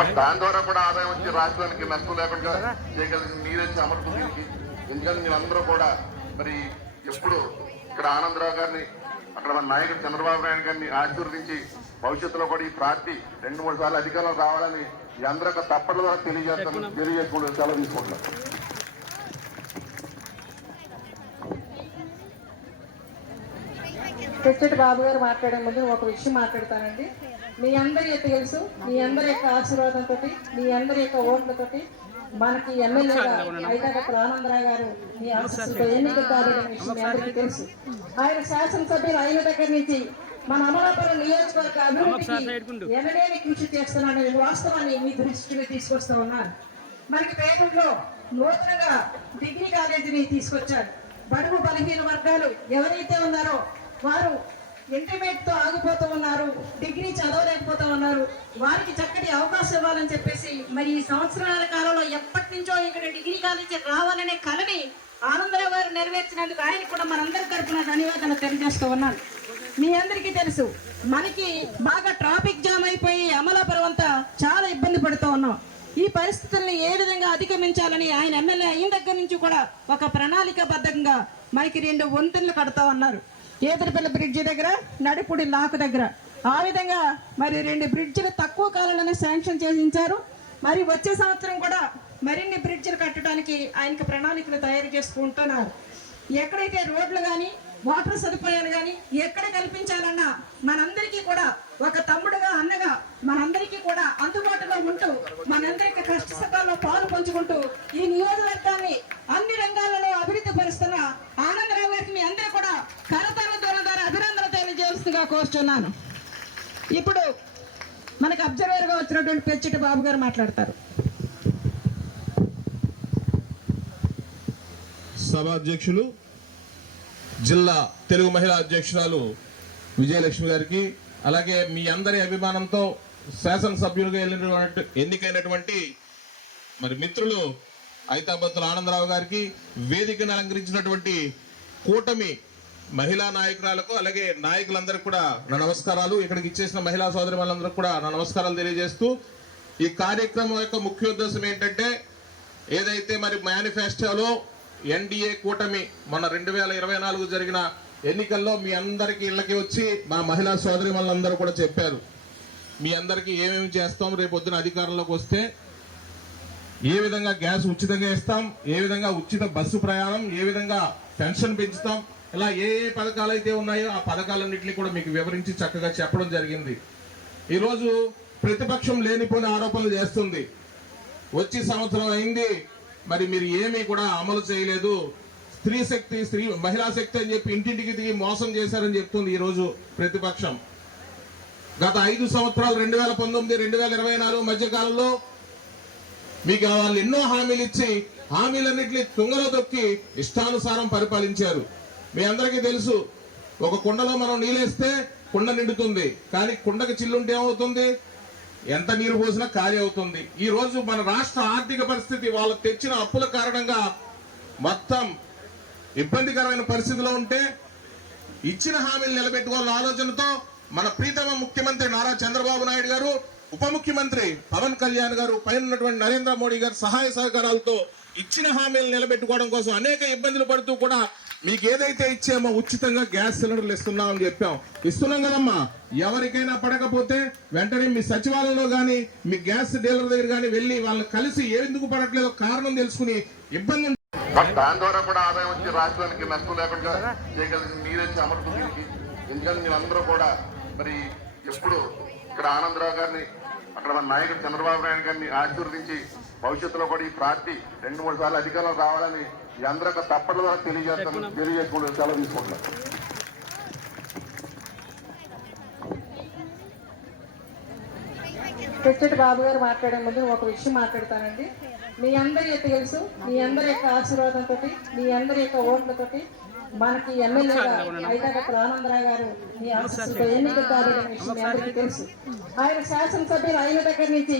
But దాని ద్వారా కూడా ఆదాయం వచ్చి రాష్ట్రానికి నష్టం లేకుండా చేయగలిగిన మీరే సమర్థం దీనికి ఎందుకంటే మీరందరూ కూడా మరి ఎప్పుడు ఇక్కడ ఆనందరావు గారిని అక్కడ మన నాయకుడు చంద్రబాబు నాయుడు గారిని ఆశీర్వదించి భవిష్యత్తులో కూడా ఈ పార్టీ రెండు మూడు సార్లు అధికారంలో రావాలని మీ అందరూ తప్పట్ల ద్వారా తెలియజేస్తాను తెలియజేసుకుంటూ సెలవు తీసుకుంటున్నాను పెచ్చటి బాబు గారు మాట్లాడే ముందు ఒక విషయం మాట్లాడతానండి. మీ అందరి తెలుసు మీ అందరి యొక్క ఆశీర్వాదంతో మీ అందరి యొక్క ఓట్లతోటి మనకి ఎమ్మెల్యేగా ఐదాగత్తుల ఆనందరావు గారు మీ ఆశీస్సులతో ఎన్నిక కాదనే విషయం మీ అందరికీ తెలుసు. ఆయన శాసనసభ్యులు అయిన దగ్గర నుంచి మన అమలాపురం నియోజకవర్గ అభివృద్ధికి ఎనలేని కృషి చేస్తున్నాడనే వాస్తవాన్ని మీ దృష్టికి తీసుకొస్తా ఉన్నారు మనకి పేరులో నూతనంగా డిగ్రీ కాలేజీని తీసుకొచ్చారు. బడుగు బలహీన వర్గాలు ఎవరైతే ఉన్నారో వారు ఇంటర్మీడియట్తో ఆగిపోతూ ఉన్నారు డిగ్రీ చదవలేకపోతూ ఉన్నారు. వారికి చక్కటి అవకాశం ఇవ్వాలని చెప్పేసి మరి ఈ సంవత్సరాల కాలంలో ఎప్పటి నుంచో ఇక్కడ డిగ్రీ కాలేజీ రావాలనే కలని ఆనందరావు గారు నెరవేర్చినందుకు ఆయన కూడా మనందరి తరఫున ధన్యవాదాలు తెలియజేస్తూ ఉన్నాను. మీ అందరికీ తెలుసు మనకి బాగా ట్రాఫిక్ జామ్ అయిపోయి అమలాపురం అంతా చాలా ఇబ్బంది పడుతూ ఉన్నాం. ఈ పరిస్థితుల్ని ఏ విధంగా అధిగమించాలని ఆయన ఎమ్మెల్యే అయిన దగ్గర నుంచి కూడా ఒక ప్రణాళికాబద్ధంగా మనకి రెండు వంతెనలు కడతా ఉన్నారు. ఏదరపల్లి బ్రిడ్జి దగ్గర నడిపుడి లాకు దగ్గర. ఆ విధంగా మరి రెండు బ్రిడ్జిలు తక్కువ కాలంలోనే శాంక్షన్ చేయించారు. మరి వచ్చే సంవత్సరం కూడా మరిన్ని బ్రిడ్జిలు కట్టడానికి ఆయనకి ప్రణాళికలు తయారు చేసుకుంటున్నారు. ఎక్కడైతే రోడ్లు కానీ వాటర్ సదుపాయాలు కానీ ఎక్కడ కల్పించాలన్నా మనందరికీ కూడా ఒక తమ్ముడుగా అన్నగా మనందరికీ కూడా అందుబాటులో ఉంటూ మనందరికీ కష్ట సుఖాల్లో పాలు పంచుకుంటూ ఈ నియోజకవర్గాన్ని అన్ని రంగాలలో అభివృద్ధి పరుస్తున్న ఆనందరావు గారికి మీ అందరూ కూడా కరతర దూర ద్వారా అభినందన తెలియజేస్తుందిగా కోరుచున్నాను. ఇప్పుడు మనకు అబ్జర్వర్గా వచ్చినటువంటి పెచ్చిటి బాబు గారు మాట్లాడతారు. సభ అధ్యక్షులు జిల్లా తెలుగు మహిళా అధ్యక్షురాలు విజయలక్ష్మి గారికి అలాగే మీ అందరి అభిమానంతో శాసనసభ్యులుగా వెళ్ళినటువంటి ఎన్నికైనటువంటి మరి మిత్రులు ఐతాబత్తుల ఆనందరావు గారికి వేదికను అలంకరించినటువంటి కూటమి మహిళా నాయకురాలకు అలాగే నాయకులందరికీ కూడా నా నమస్కారాలు. ఇక్కడికి ఇచ్చేసిన మహిళా సోదరి వాళ్ళందరికీ కూడా నా నమస్కారాలు తెలియజేస్తూ ఈ కార్యక్రమం యొక్క ముఖ్యోద్దేశం ఏంటంటే ఏదైతే మరి మేనిఫెస్టోలో ఎన్డీఏ కూటమి మన రెండు వేల ఇరవై నాలుగు జరిగిన ఎన్నికల్లో మీ అందరికి ఇళ్ళకి వచ్చి మా మహిళా సోదరి వాళ్ళందరూ కూడా చెప్పారు. మీ అందరికీ ఏమేమి చేస్తాం? రేపు పొద్దున అధికారంలోకి వస్తే ఏ విధంగా గ్యాస్ ఉచితంగా ఇస్తాం? ఏ విధంగా ఉచిత బస్సు ప్రయాణం? ఏ విధంగా పెన్షన్ పెంచుతాం? ఇలా ఏ ఏ పథకాలు అయితే ఉన్నాయో ఆ పథకాలన్నింటినీ కూడా మీకు వివరించి చక్కగా చెప్పడం జరిగింది. ఈరోజు ప్రతిపక్షం లేనిపోయిన ఆరోపణలు చేస్తుంది. వచ్చి సంవత్సరం అయింది. మరి మీరు ఏమీ కూడా అమలు చేయలేదు. స్త్రీ శక్తి స్త్రీ మహిళా శక్తి అని చెప్పి ఇంటింటికి దిగి మోసం చేశారని చెప్తుంది ఈరోజు ప్రతిపక్షం. గత ఐదు సంవత్సరాలు రెండు వేల పంతొమ్మిది రెండు వేల ఇరవై నాలుగు మధ్యకాలంలో మీకు వాళ్ళు ఎన్నో హామీలు ఇచ్చి హామీలన్నింటినీ తుంగలో తొక్కి ఇష్టానుసారం పరిపాలించారు. మీ అందరికీ తెలుసు ఒక కుండలో మనం నీళ్ళేస్తే కుండ నిండుతుంది కానీ కుండకి చిల్లుంటే ఏమవుతుంది? ఎంత నీరు పోసినా ఖాళీ అవుతుంది. ఈ రోజు మన రాష్ట్ర ఆర్థిక పరిస్థితి వాళ్ళు తెచ్చిన అప్పుల కారణంగా మొత్తం ఇబ్బందికరమైన పరిస్థితిలో ఉంటే ఇచ్చిన హామీలు నిలబెట్టుకోవాలన్న ఆలోచనతో మన ప్రీతమ ముఖ్యమంత్రి నారా చంద్రబాబు నాయుడు గారు ఉప ముఖ్యమంత్రి పవన్ కళ్యాణ్ గారు పైన ఉన్నటువంటి నరేంద్ర మోడీ గారు సహాయ సహకారాలతో ఇచ్చిన హామీలు నిలబెట్టుకోవడం కోసం అనేక ఇబ్బందులు పడుతూ కూడా మీకు ఏదైతే ఇచ్చామో ఉచితంగా గ్యాస్ సిలిండర్లు ఇస్తున్నామని చెప్పాం. ఇస్తున్నాం కదమ్మా. ఎవరికైనా పడకపోతే వెంటనే మీ సచివాలయంలో కానీ మీ గ్యాస్ డీలర్ దగ్గర కానీ వెళ్ళి వాళ్ళని కలిసి ఎందుకు పడట్లేదో కారణం తెలుసుకుని ఇబ్బంది బట్ దాని ద్వారా కూడా ఆదాయం వచ్చి రాష్ట్రానికి నష్టం లేకుండా చేయగలిగిన మీరే సమర్థం దీనికి. ఎందుకంటే మీరందరూ కూడా మరి ఎప్పుడు ఇక్కడ ఆనందరావు గారిని అక్కడ మన నాయకుడు చంద్రబాబు నాయుడు గారిని ఆశీర్వదించి భవిష్యత్తులో కూడా ఈ పార్టీ రెండు మూడు సార్లు అధికారంలో రావాలని మీ అందరూ తప్పట్ల ద్వారా తెలియజేస్తాను తెలియజేసుకుంటూ సెలవు తీసుకుంటున్నాను. పెచ్చటి బాబు గారు మాట్లాడే ముందు ఒక విషయం మాట్లాడతానండి. మీ అందరి తెలుసు మీ అందరి యొక్క ఆశీర్వాదంతో మీ అందరి యొక్క ఓట్లతోటి మనకి ఎమ్మెల్యేగా ఐదాగత్తుల ఆనందరావు గారు మీ ఆశీస్సులతో ఎన్నిక కాదనే విషయం మీ అందరికీ తెలుసు. ఆయన శాసనసభ్యులు అయిన దగ్గర నుంచి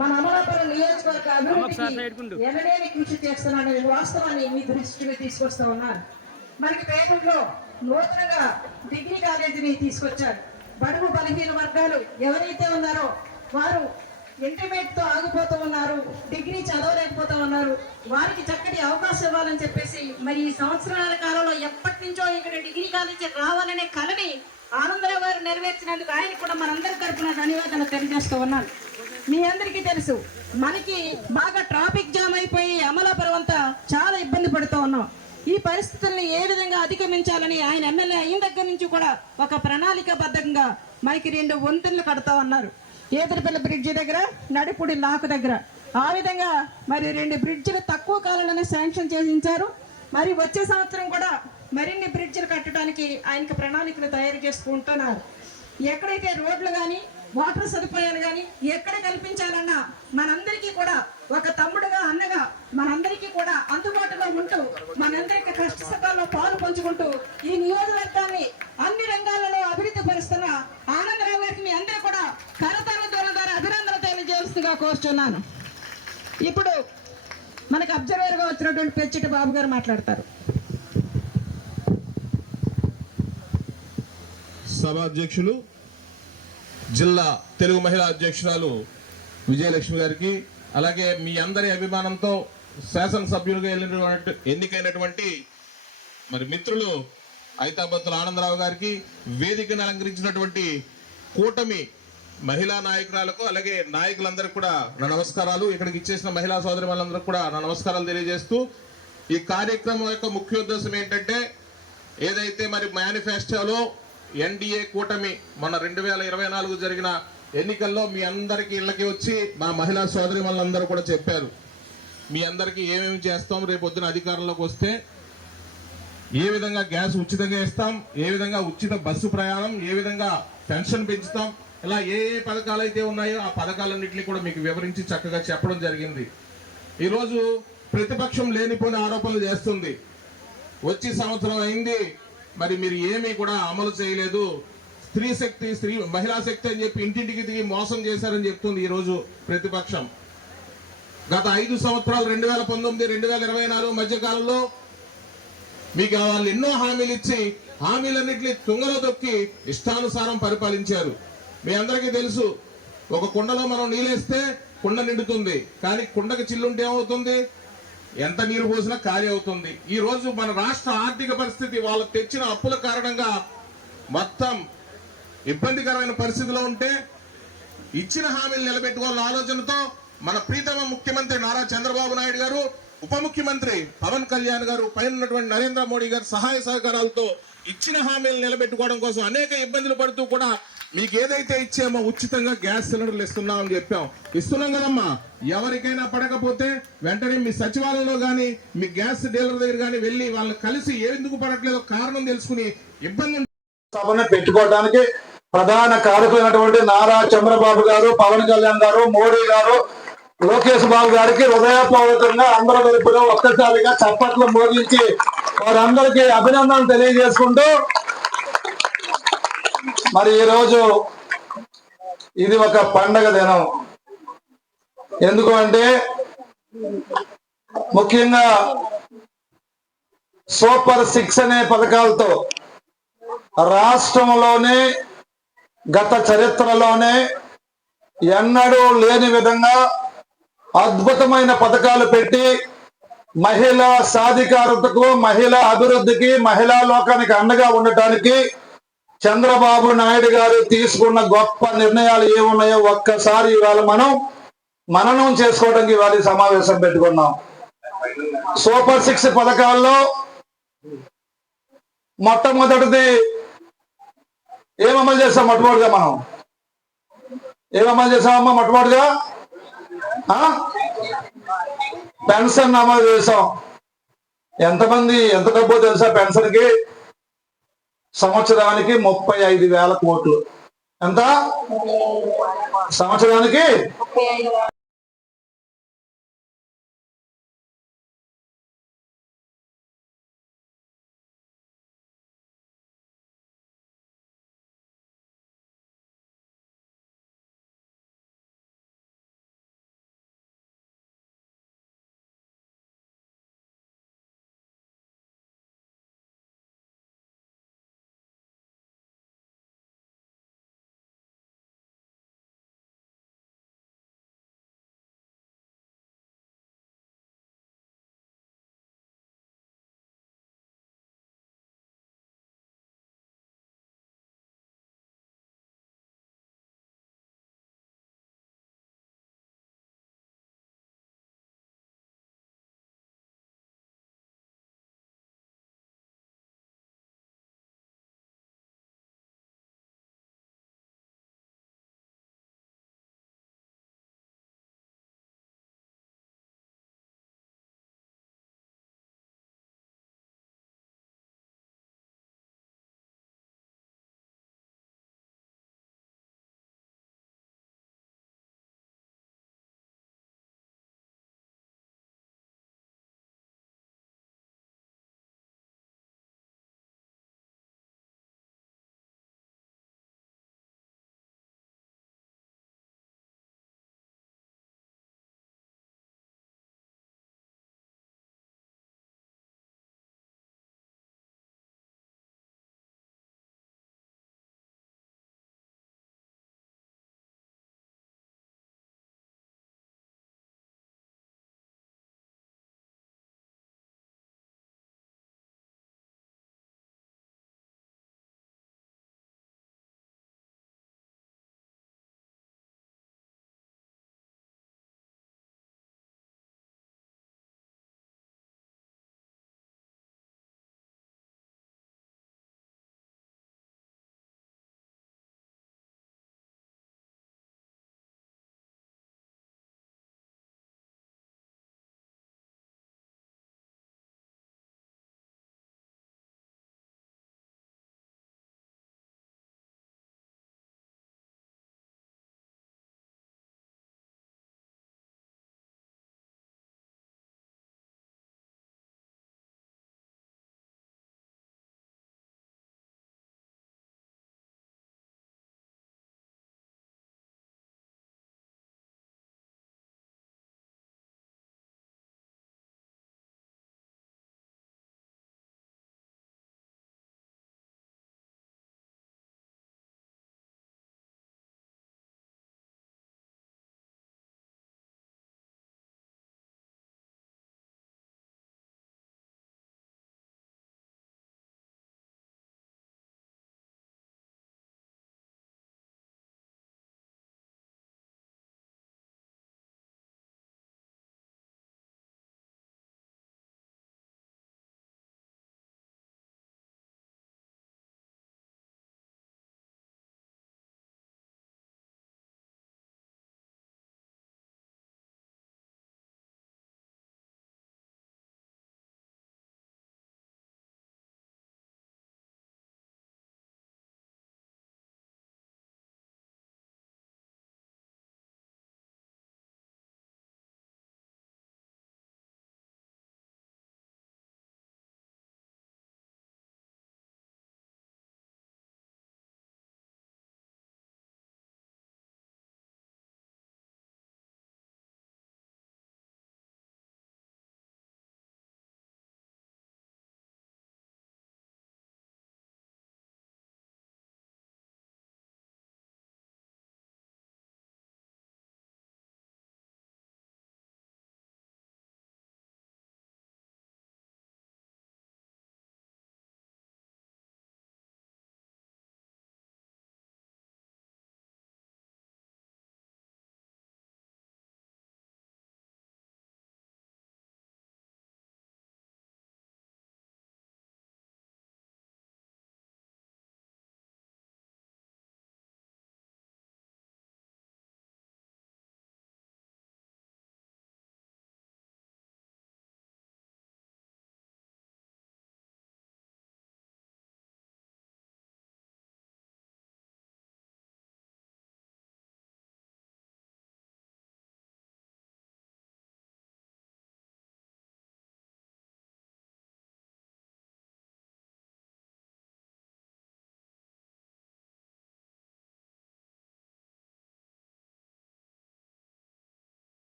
మన అమలాపురం నియోజకవర్గ అభివృద్ధికి ఎనలేని కృషి చేస్తున్నాడనే వాస్తవాన్ని మీ దృష్టికి తీసుకొస్తా ఉన్నారు మనకి పేరులో నూతనంగా డిగ్రీ కాలేజీని తీసుకొచ్చారు. బడుగు బలహీన వర్గాలు ఎవరైతే ఉన్నారో వారు ఇంటర్మీడియట్తో ఆగిపోతూ ఉన్నారు డిగ్రీ చదవలేకపోతూ ఉన్నారు. వారికి చక్కటి అవకాశం ఇవ్వాలని చెప్పేసి మరి ఈ సంవత్సరాల కాలంలో ఎప్పటి నుంచో ఇక్కడ డిగ్రీ కాలేజీ రావాలనే కలని ఆనందరావు గారు నెరవేర్చినందుకు ఆయన కూడా మనందరి తరఫున ధన్యవాదాలు తెలియజేస్తూ ఉన్నాను. మీ అందరికీ తెలుసు మనకి బాగా ట్రాఫిక్ జామ్ అయిపోయి అమలాపురం అంతా చాలా ఇబ్బంది పడుతూ ఉన్నాం. ఈ పరిస్థితుల్ని ఏ విధంగా అధిగమించాలని ఆయన ఎమ్మెల్యే అయిన దగ్గర నుంచి కూడా ఒక ప్రణాళికబద్ధంగా మనకి రెండు వంతెనలు కడతా ఉన్నారు. ఏదరపల్లి బ్రిడ్జి దగ్గర నడిపుడి లాకు దగ్గర. ఆ విధంగా మరి రెండు బ్రిడ్జిలు తక్కువ కాలంలోనే శాంక్షన్ చేయించారు. మరి వచ్చే సంవత్సరం కూడా మరిన్ని బ్రిడ్జిలు కట్టడానికి ఆయనకి ప్రణాళికలు తయారు చేసుకుంటున్నారు ఎక్కడైతే రోడ్లు కానీ వాటర్ సదుపాయాలు కానీ ఎక్కడ కల్పించాలన్నా మనందరికీ కూడా ఒక తమ్ముడుగా అన్నగా మనందరికీ కూడా అందుబాటులో ఉంటూ మనందరికీ కష్ట సుఖాల్లో పాలు పంచుకుంటూ ఈ నియోజకవర్గాన్ని అన్ని రంగాలలో అభివృద్ధి పరుస్తున్న ఆనందరావు గారికి మీ అందరూ కూడా కరతర దూర ద్వారా అభినందనలు తెలియజేస్తుందిగా కోరుచున్నాను. ఇప్పుడు మనకు అబ్జర్వేర్గా వచ్చినటువంటి పెచ్చిటి బాబు గారు మాట్లాడతారు. సభ అధ్యక్షులు జిల్లా తెలుగు మహిళా అధ్యక్షురాలు విజయలక్ష్మి గారికి అలాగే మీ అందరి అభిమానంతో శాసనసభ్యులుగా వెళ్ళినటువంటి ఎన్నికైనటువంటి మరి మిత్రులు ఐతాబత్తుల ఆనందరావు గారికి వేదికను అలంకరించినటువంటి కూటమి మహిళా నాయకురాలకు అలాగే నాయకులందరికీ కూడా నా నమస్కారాలు. ఇక్కడికి ఇచ్చేసిన మహిళా సోదరి వాళ్ళందరికీ కూడా నా నమస్కారాలు తెలియజేస్తూ ఈ కార్యక్రమం యొక్క ముఖ్య ఉద్దేశం ఏంటంటే ఏదైతే మరి మేనిఫెస్టోలో ఎన్డీఏ కూటమి మన రెండు వేల ఇరవై నాలుగు జరిగిన ఎన్నికల్లో మీ అందరికీ ఇళ్ళకి వచ్చి మా మహిళా సోదరి వాళ్ళందరూ కూడా చెప్పారు. మీ అందరికీ ఏమేమి చేస్తాం రేపు పొద్దున అధికారంలోకి వస్తే ఏ విధంగా గ్యాస్ ఉచితంగా ఇస్తాం ఏ విధంగా ఉచిత బస్సు ప్రయాణం ఏ విధంగా పెన్షన్ పెంచుతాం. ఇలా ఏ ఏ పథకాలు అయితే ఉన్నాయో ఆ పథకాలన్నింటినీ కూడా మీకు వివరించి చక్కగా చెప్పడం జరిగింది. ఈరోజు ప్రతిపక్షం లేనిపోని ఆరోపణలు చేస్తుంది. వచ్చి సంవత్సరం అయింది. మరి మీరు ఏమీ కూడా అమలు చేయలేదు. స్త్రీ శక్తి స్త్రీ మహిళా శక్తి అని చెప్పి ఇంటింటికి దిగి మోసం చేశారని చెప్తుంది ఈరోజు ప్రతిపక్షం. గత ఐదు సంవత్సరాలు రెండు వేల పంతొమ్మిది రెండు వేల ఇరవై నాలుగు మధ్యకాలంలో మీకు వాళ్ళు ఎన్నో హామీలు ఇచ్చి హామీలన్నింటినీ తుంగలో దొక్కి ఇష్టానుసారం పరిపాలించారు. మీ అందరికీ తెలుసు ఒక కుండలో మనం నీళ్ళేస్తే కుండ నిండుతుంది. కానీ కుండకి చిల్లుంటే ఏమవుతుంది? ఎంత నీరు పోసినా ఖాళీ అవుతుంది. ఈ రోజు మన రాష్ట్ర ఆర్థిక పరిస్థితి వాళ్ళు తెచ్చిన అప్పుల కారణంగా మొత్తం ఇబ్బందికరమైన పరిస్థితిలో ఉంటే ఇచ్చిన హామీలు నిలబెట్టుకోవాలన్న ఆలోచనతో మన ప్రీతమ ముఖ్యమంత్రి నారా చంద్రబాబు నాయుడు గారు ఉప ముఖ్యమంత్రి పవన్ కళ్యాణ్ గారు పైన ఉన్నటువంటి నరేంద్ర మోడీ గారు సహాయ సహకారాలతో ఇచ్చిన హామీలు నిలబెట్టుకోవడం కోసం అనేక ఇబ్బందులు పడుతూ కూడా మీకు ఏదైతే ఇచ్చామో ఉచితంగా గ్యాస్ సిలిండర్లు ఇస్తున్నామని చెప్పాం. ఇస్తున్నాం కదమ్మా. ఎవరికైనా పడకపోతే వెంటనే మీ సచివాలయంలో కానీ మీ గ్యాస్ డీలర్ దగ్గర కానీ వెళ్ళి వాళ్ళని కలిసి ఎందుకు పడట్లేదో కారణం తెలుసుకుని ఇబ్బంది సభను పెట్టుకోవడానికి ప్రధాన కారకులైనటువంటి నారా చంద్రబాబు గారు పవన్ కళ్యాణ్ గారు మోడీ గారు లోకేష్ బాబు గారికి హృదయపూర్వకంగా అందరి తరపున ఒక్కసారిగా చప్పట్లు మోగించి వారందరికీ అభినందనలు తెలియజేసుకుంటూ మరి ఈ రోజు ఇది ఒక పండగ దినం. ఎందుకు అంటే ముఖ్యంగా సూపర్ సిక్స్ అనే పథకాలతో రాష్ట్రంలోనే గత చరిత్రలోనే ఎన్నడూ లేని విధంగా అద్భుతమైన పథకాలు పెట్టి మహిళా సాధికారతకు మహిళా అభివృద్ధికి మహిళా లోకానికి అండగా ఉండటానికి చంద్రబాబు నాయుడు గారు తీసుకున్న గొప్ప నిర్ణయాలు ఏమున్నాయో ఒక్కసారి ఇవాళ మనం మననం చేసుకోవడానికి ఇవాళ సమావేశం పెట్టుకున్నాం. సూపర్ సిక్స్ పథకాల్లో మొట్టమొదటిది ఏం అమలు చేస్తాం? మొట్టమొదటిగా మనం? ఏం అమలు చేసామమ్మా మొట్టమొదటిగా పెన్షన్ నమోదు చేసాం ఎంతమంది ఎంత డబ్బు తెలుసా పెన్షన్కి సంవత్సరానికి ముప్పై ఐదు వేల కోట్లు. ఎంత? సంవత్సరానికి?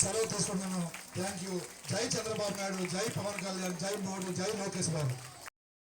సెలవు తీసుకుంటున్నాను. థ్యాంక్ యూ జై చంద్రబాబు నాయుడు జై పవన్ కళ్యాణ్ జై మోడీ జై లోకేష్ బాబు.